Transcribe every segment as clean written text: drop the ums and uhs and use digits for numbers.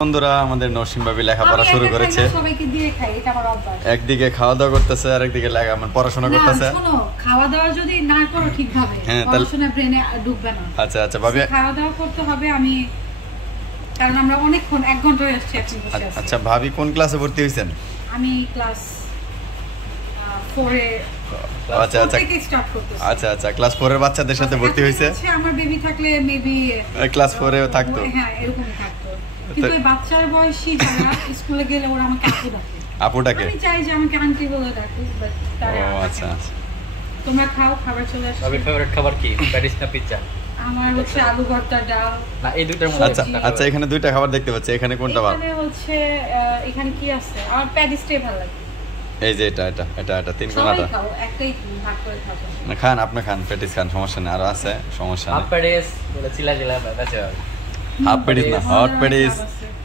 বন্ধুরা আমাদের নরসিম ভাবি লেখাপড়া শুরু করেছে। একদিকে খাওয়া দাওয়া করতেছে আর একদিকে মানে পড়াশোনা করতেছে। খাওয়া দাওয়া যদি না করো ঠিকভাবে পড়াশোনা ব্রেনে ঢুকবে না। আচ্ছা আচ্ছা ভাবি, খাওয়া দাওয়া করতে হবে। আমি কারণ আমরা অনেকক্ষণ 1 ঘন্টা হয়ে আসছে এখন বসে আছি। আচ্ছা ভাবি কোন ক্লাসে ভর্তি হইছেন? আমি ক্লাস 4 এ। আচ্ছা আচ্ছা স্টার্ট করতেছি। আচ্ছা আচ্ছা ক্লাস 4 এর বাচ্চাদের সাথে ভর্তি হইছে। আচ্ছা আমার বেবি থাকলে মেবি ক্লাস 4 এও থাকতো। হ্যাঁ এরকমই থাকতো। কিন্তু এই বাচ্চার বয়সী যারা স্কুলে গেলে ওরা আমাকে আপু ডাকে। আপু ডাকে? আমি চাই যে আমাকে আন্টি বলে ডাকে, বাট তারা আচ্ছা আচ্ছা। তোমরা খাও, খাবার চলে আসছে। আপনার ফেভারিট খাবার কি? প্যাটিস না পিজ্জা? আমার হচ্ছে আলু ভর্তা, ডাল। না এই দুইটার মধ্যে আচ্ছা আচ্ছা এখানে দুইটা খাবার দেখতে পাচ্ছি, এখানে কোনটা ভালো? এখানে হচ্ছে এখানে কি আছে? আমার প্যাটিসটাই ভালো লাগে। এই যে এটা তিন কোণাটা। সবাই খাও, একটাই ভাগ করে খাও। না খান, আপনি খান, প্যাটিস খান, সমস্যা নেই, আর আছে সমস্যা নেই। হাফ প্যাটিস বলে চিলা বেঁচে যাবে। হাফ প্যাটিস না, hot patties.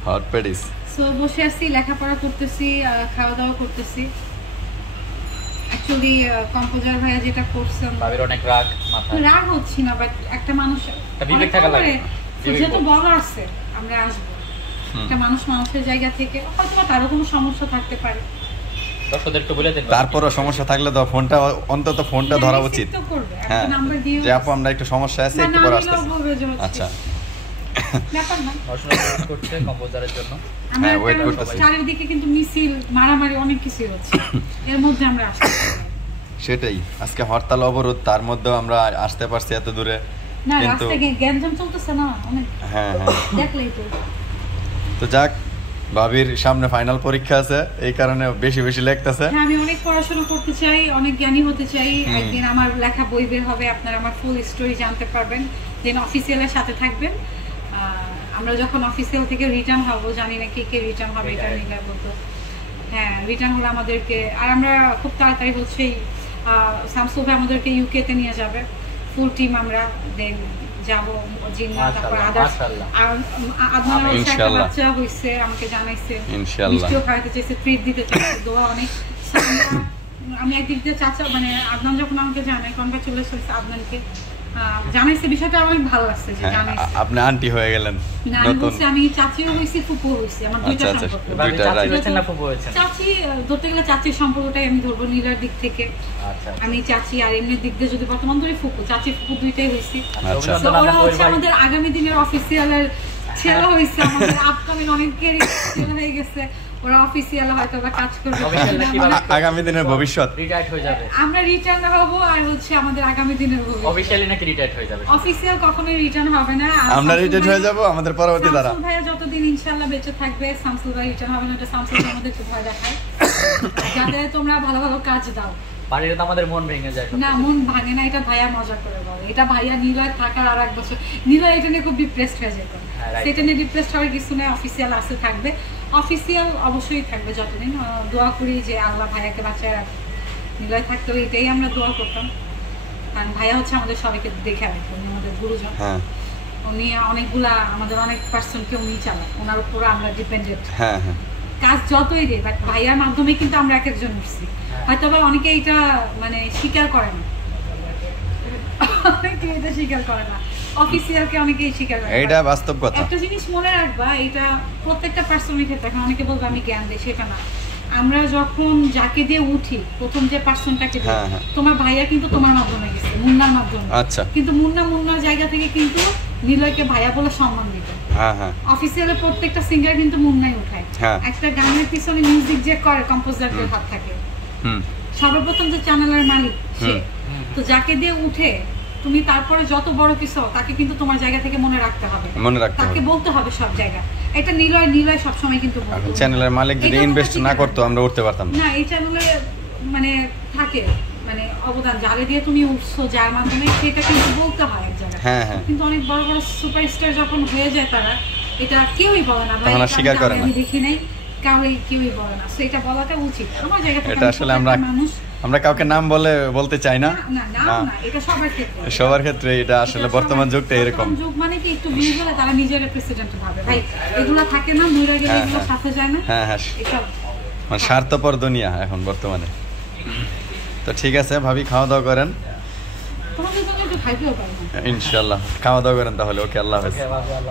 Hot patties. So বসে আছি, লেখাপড়া করতেছি, খাওয়া দাওয়া করতেছি। অ্যাকচুয়ালি কম্পোজার ভাইয়া যেটা করছেন, ভাবির অনেক রাগ হচ্ছে না, বাট একটা মানুষ বিবেক থাকা লাগে। যেহেতু বড় আছে আমরা আসবো, একটা মানুষের জায়গা থেকে হয়তো তারও কোনো সমস্যা থাকতে পারে। তারপরও সমস্যা থাকলে তো ফোনটা অন্তত ফোনটা ধরা উচিত। হ্যাঁ যে আপু আমরা একটু সমস্যা আছে, একটু পরে আসতেছি। আচ্ছা ব্যাপার না, করছে কম্পোজারের জন্য। হ্যাঁ ওয়েট করতেছি। চারিদিকে কিন্তু মিছিল মারামারি অনেক কিছু হচ্ছে, এর মধ্যে আমরা আসতে সেটাই আজকে হরতাল অবরোধ, তার মধ্যেও আমরা আসতে পারছি এত দূরে। না রাস্তায় গ্যাঞ্জাম চলতেছে না অনেক। হ্যাঁ হ্যাঁ দেখলেই তো যাক, ভাবির সামনে ফাইনাল পরীক্ষা আছে, এই কারণে বেশি বেশি লিখতেছে। হ্যাঁ আমি অনেক পড়াশোনা করতে চাই, অনেক জ্ঞানী হতে চাই। একদিন আমার লেখা বই বের হবে, আপনারা আমার ফুল স্টোরি জানতে পারবেন। দেন অফিসিয়ালের সাথে থাকবেন। আমরা যখন অফিসিয়াল থেকে রিটার্ন হব, জানি না কে রিটার্ন হবে, এটা নিয়ে বলতো। হ্যাঁ রিটার্ন হলে আমাদেরকে, আর আমরা খুব তাড়াতাড়ি হচ্ছে শামসুল ভাই আমাদেরকে ইউকে তে নিয়ে যাবে, ফুল টিম আমরা দেন যাবো। তারপর বাচ্চা হয়েছে, আমাকে জানাইছে, মিষ্টিও খাওয়াইতে চাইছে, ট্রিট দিতে চাইছে, দোয়া অনেক। আমি একদিক দিয়ে চাচা মানে আদনান যখন আমাকে জানাই, কনগ্রাচুলেশন আদনানকে জানাইছে, বিষয়টা অনেক ভালো লাগছে যে জানাইছে। আপনি আন্টি হয়ে গেলেন। না আমি বলছি আমি চাচিও হইছি, ফুপুও হইছি, আমার দুইটা সম্পর্ক। চাচি ধরতে গেলে চাচির সম্পর্কটাই আমি ধরবো নীলার দিক থেকে। আমি চাচি, আর এমনি দিক দিয়ে যদি বর্তমান ধরে ফুপু, চাচি ফুপু দুইটাই হইছি। ওরা হচ্ছে আমাদের আগামী দিনের অফিসিয়ালের ছেলে হইছে, আমাদের আপকামিং অনেকেরই ছেলে হয়ে গেছে, ওরা অফিসিয়াল হয়তো বা কাজ করবে। আগামী দিনের ভবিষ্যৎ রিটায়ার্ড হয়ে যাবে, আমরা রিটার্ন হব, আর হচ্ছে আমাদের আগামী দিনের ভবিষ্যৎ। অফিশিয়ালি নাকি রিটায়ার্ড হয়ে যাবে? অফিসিয়াল কখনোই রিটার্ন হবে না, আমরা রিটায়ার্ড হয়ে যাব। আমাদের পরবর্তী দ্বারা শামসুল ভাইয়া যতদিন ইনশাআল্লাহ বেঁচে থাকবে, শামসুল ভাই রিটার্ন হবে না। এটা শামসুল ভাই আমাদের খুব ভয় দেখায়, যাতে তোমরা ভালো ভালো কাজ দাও। বাড়িতে তো আমাদের মন ভেঙে যায়। না মন ভাঙে না, এটা ভাইয়া মজা করে বলে। এটা ভাইয়া নিলয় থাকার আর 1 বছর, নিলয় এটা নিয়ে খুব ডিপ্রেসড হয়ে যেত, সেটা নিয়ে ডিপ্রেসড হওয়ার কিছু নয়। অফিসিয়াল আসতে থাকবে, অফিসিয়াল অবশ্যই থাকবে যতদিন। দোয়া করি যে আল্লাহ ভাইয়াকে বাঁচায় রাখবে, নিলয় থাকতে হবে, এটাই আমরা দোয়া করতাম। কারণ ভাইয়া হচ্ছে আমাদের সবাইকে দেখে রাখবে, উনি আমাদের গুরুজন। উনি অনেকগুলা আমাদের অনেক পার্সনকে উনি চালান, ওনার উপর আমরা ডিপেন্ডেন্ট। কাজ যতই রে, বাট ভাইয়ার মাধ্যমে কিন্তু আমরা এক একজন উঠছি। হয়তো বা অনেকে এটা মানে স্বীকার করে না, অনেকে এটা স্বীকার করে না, অফিসিয়ালকে অনেকেই স্বীকার করে। এটা বাস্তব কথা। একটা জিনিস মনে রাখবা, এটা প্রত্যেকটা পার্সনের ক্ষেত্রে। এখন অনেকে বলবে আমি জ্ঞান দিই, সেটা না। আমরা যখন যাকে দিয়ে উঠি, প্রথম যে পার্সনটাকে দিই, তোমার ভাইয়া কিন্তু তোমার মাধ্যমে গেছে, মুন্নার মাধ্যমে। আচ্ছা কিন্তু মুন্নার জায়গা থেকে কিন্তু নিলয়কে ভাইয়া বলে সম্মান দিত। অফিসিয়ালের প্রত্যেকটা সিঙ্গার কিন্তু মুন্নাই উঠায়। একটা গানের পিছনে মিউজিক যে করে, কম্পোজারদের হাত থাকে। সর্বপ্রথম যে চ্যানেলের মালিক সে। তো যাকে দিয়ে উঠে তুমি তারপরে যত বড় কিছু, তাকে কিন্তু তোমার জায়গা থেকে মনে রাখতে হবে, তাকে বলতে হবে সব জায়গা। এটা নিলয় সবসময় কিন্তু বলতো। চ্যানেলের মালিক যদি ইনভেস্ট না করতো আমরা উঠতে পারতাম না। এই চ্যানেলে মানে থাকে মানে অবদান, যারে দিয়ে তুমি উঠছো, যার মাধ্যমে, সেটা কিন্তু বলতে হয় এক জায়গায়। কিন্তু অনেক বড় বড় সুপারস্টার যখন হয়ে যায়, তারা এটা কেউই বলে না, ভাই স্বীকার করে না, আমি দেখি নাই, কেউই বলে না। সেটা বলাটা উচিত আমার জায়গা থেকে। এটা আসলে আমরা কাউকে নাম বলতে চাই না, এটা সবার ক্ষেত্রে এটা আসলে বর্তমান যুগটা এরকম। যুগ মানে কি একটু ভিউ হলে তারা নিজের প্রেসিডেন্ট ভাবে, ভাই এগুলা থাকে না, নইরা গেলে এগুলো সাথে যায় না। মানে স্বার্থপর দুনিয়া এখন বর্তমানে। তো ঠিক আছে ভাবি, খাওয়া দাওয়া করেন, তোমাদের জন্য একটু খাইতেও পারবো ইনশাআল্লাহ। খাওয়া দাওয়া করেন তাহলে। ওকে, আল্লাহ হাফেজ।